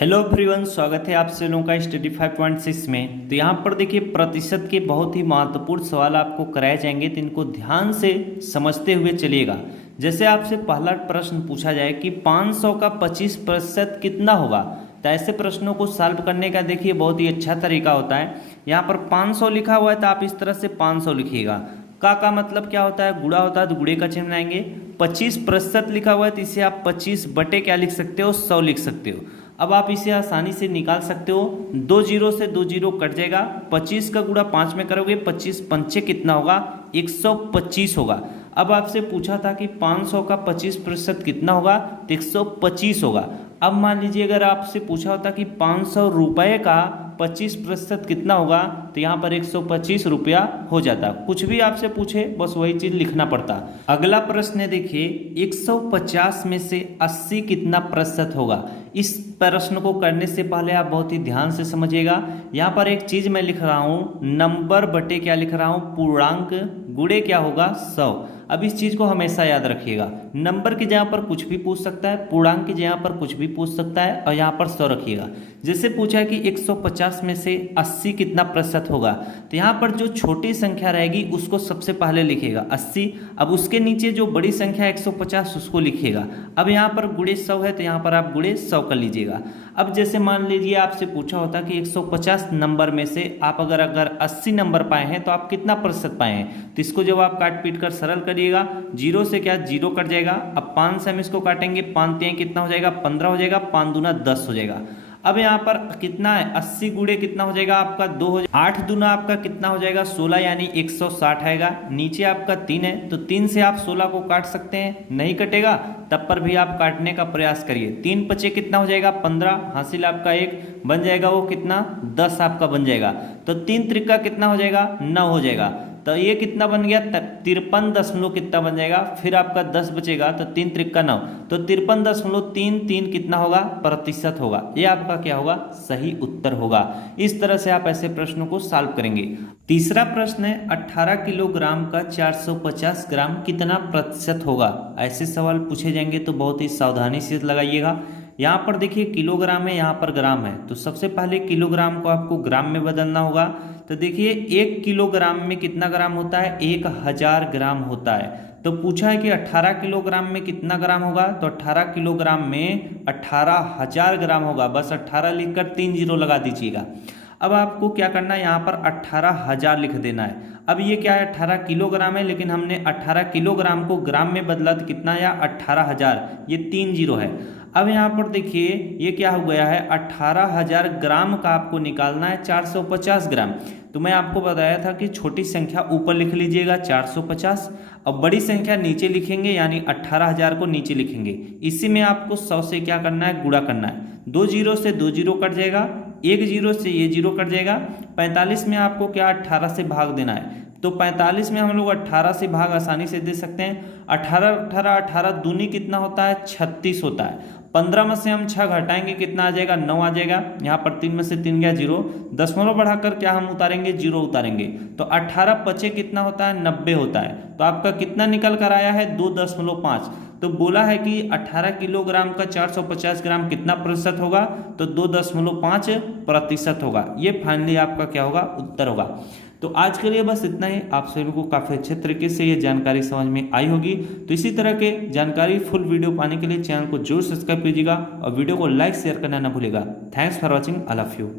Hello everyone, स्वागत है आप सभी लोगों का स्टडी 5.6 में। तो यहाँ पर देखिए प्रतिशत के बहुत ही महत्वपूर्ण सवाल आपको कराए जाएंगे, तो इनको ध्यान से समझते हुए चलिएगा। जैसे आपसे पहला प्रश्न पूछा जाए कि 500 का 25% कितना होगा, तो ऐसे प्रश्नों को सॉल्व करने का देखिए बहुत ही अच्छा तरीका होता है। यहाँ पर 500 लिखा हुआ है तो आप इस तरह से 500 लिखिएगा। का मतलब क्या होता है, गुणा होता है तो गुणे का चिन्ह बनाएंगे। 25% लिखा हुआ है तो इसे आप 25 बटे क्या लिख सकते हो, 100 लिख सकते हो। अब आप इसे आसानी से निकाल सकते हो, 2 जीरो से 2 जीरो कट जाएगा। 25 का गुणा 5 में करोगे, 25 पंचे कितना होगा, 125 होगा। अब आपसे पूछा था कि 500 का 25% कितना होगा, तो 125 होगा। अब मान लीजिए अगर आपसे पूछा होता कि 500 रुपये का 25% कितना होगा, तो यहाँ पर 125 रुपया हो जाता। कुछ भी आपसे पूछे बस वही चीज लिखना पड़ता। अगला प्रश्न है देखिए, 150 में से 80 कितना प्रतिशत होगा। इस प्रश्न को करने से पहले आप बहुत ही ध्यान से समझिएगा। यहाँ पर एक चीज मैं लिख रहा हूँ, नंबर बटे क्या लिख रहा हूँ, पूर्णांक, गुणे क्या होगा, 100। अब इस चीज को हमेशा याद रखिएगा, नंबर की जगह पर कुछ भी पूछ सकता है, पूर्णांक की जगह पर कुछ भी पूछ सकता है, और यहाँ पर 100 रखिएगा। जैसे पूछा है कि 150 में से 80 कितना प्रतिशत होगा, तो यहाँ पर जो छोटी संख्या रहेगी उसको सबसे पहले लिखिएगा 80। अब उसके नीचे जो बड़ी संख्या 150 उसको लिखिएगा। अब यहाँ पर गुणे 100 है तो यहाँ पर आप गुणे 100 कर लीजिएगा। अब जैसे मान लीजिए आपसे पूछा होता कि 150 नंबर में से आप अगर 80 नंबर पाए हैं तो आप कितना प्रतिशत पाए हैं, तो इसको जब आप काट पीट कर सरल करिएगा, जीरो से क्या जीरो कट जाएगा। अब 5 से हम इसको काटेंगे, 5 तिहाई कितना हो जाएगा, 15 हो जाएगा, 5 दूना 10 हो जाएगा। अब यहाँ पर कितना है, 80 गुणे कितना हो जाएगा आपका 2 हो जाएगा, 8 दूना आपका कितना हो जाएगा 16, यानी 160 आएगा। नीचे आपका 3 है तो 3 से आप 16 को काट सकते हैं, नहीं कटेगा तब पर भी आप काटने का प्रयास करिए। 3 पचे कितना हो जाएगा 15, हासिल आपका 1 बन जाएगा, वो कितना 10 आपका बन जाएगा। तो 3 त्रिका कितना हो जाएगा 9 हो जाएगा। तो ये कितना बन गया 53 दशमलव कितना बन जाएगा, फिर आपका 10 बचेगा तो 3 त्रिका 9, तो 53.33 कितना होगा, प्रतिशत होगा। ये आपका क्या होगा, सही उत्तर होगा। इस तरह से आप ऐसे प्रश्नों को सॉल्व करेंगे। तीसरा प्रश्न है, 18 किलोग्राम का 450 ग्राम कितना प्रतिशत होगा। ऐसे सवाल पूछे जाएंगे तो बहुत ही सावधानी से लगाइएगा। यहाँ पर देखिए किलोग्राम है, यहाँ पर ग्राम है, तो सबसे पहले किलोग्राम को आपको ग्राम में बदलना होगा। तो देखिए 1 किलोग्राम में कितना ग्राम होता है, 1000 ग्राम होता है। तो पूछा है कि 18 किलोग्राम में कितना ग्राम होगा, तो 18 किलोग्राम में 18,000 ग्राम होगा। बस 18 लिखकर 3 जीरो लगा दीजिएगा। अब आपको क्या करना है, यहाँ पर 18,000 लिख देना है। अब ये क्या है, 18 किलोग्राम है, लेकिन हमने 18 किलोग्राम को ग्राम में बदला तो कितना आया 18,000, ये 3 जीरो है। अब यहाँ पर देखिए ये क्या हो गया है, 18,000 ग्राम का आपको निकालना है 450 ग्राम। तो मैं आपको बताया था कि छोटी संख्या ऊपर लिख लीजिएगा 450, और बड़ी संख्या नीचे लिखेंगे, यानी 18,000 को नीचे लिखेंगे। इसी में आपको 100 से क्या करना है, गुणा करना है। 2 जीरो से 2 जीरो कट जाएगा, 1 जीरो से ये जीरो कट जाएगा। 45 में आपको क्या 18 से भाग देना है, तो 45 में हम लोग 18 से भाग आसानी से दे सकते हैं। 18 18 18 दूनी कितना होता है, 36 होता है। 15 में से हम 6 घटाएंगे, कितना आ जाएगा 9 आ जाएगा। यहाँ पर 3 में से 3 गया 0, दशमलव बढ़ाकर क्या हम उतारेंगे, 0 उतारेंगे। तो 18 पचे कितना होता है, 90 होता है। तो आपका कितना निकल कर आया है, 2.5। तो बोला है कि 18 किलोग्राम का 450 ग्राम कितना प्रतिशत होगा, तो 2.5 प्रतिशत होगा। ये फाइनली आपका क्या होगा, उत्तर होगा। तो आज के लिए बस इतना ही। आप सभी को काफ़ी अच्छे तरीके से ये जानकारी समझ में आई होगी। तो इसी तरह के जानकारी फुल वीडियो पाने के लिए चैनल को जरूर सब्सक्राइब कीजिएगा और वीडियो को लाइक शेयर करना ना भूलिएगा। Thanks for watching, I love you.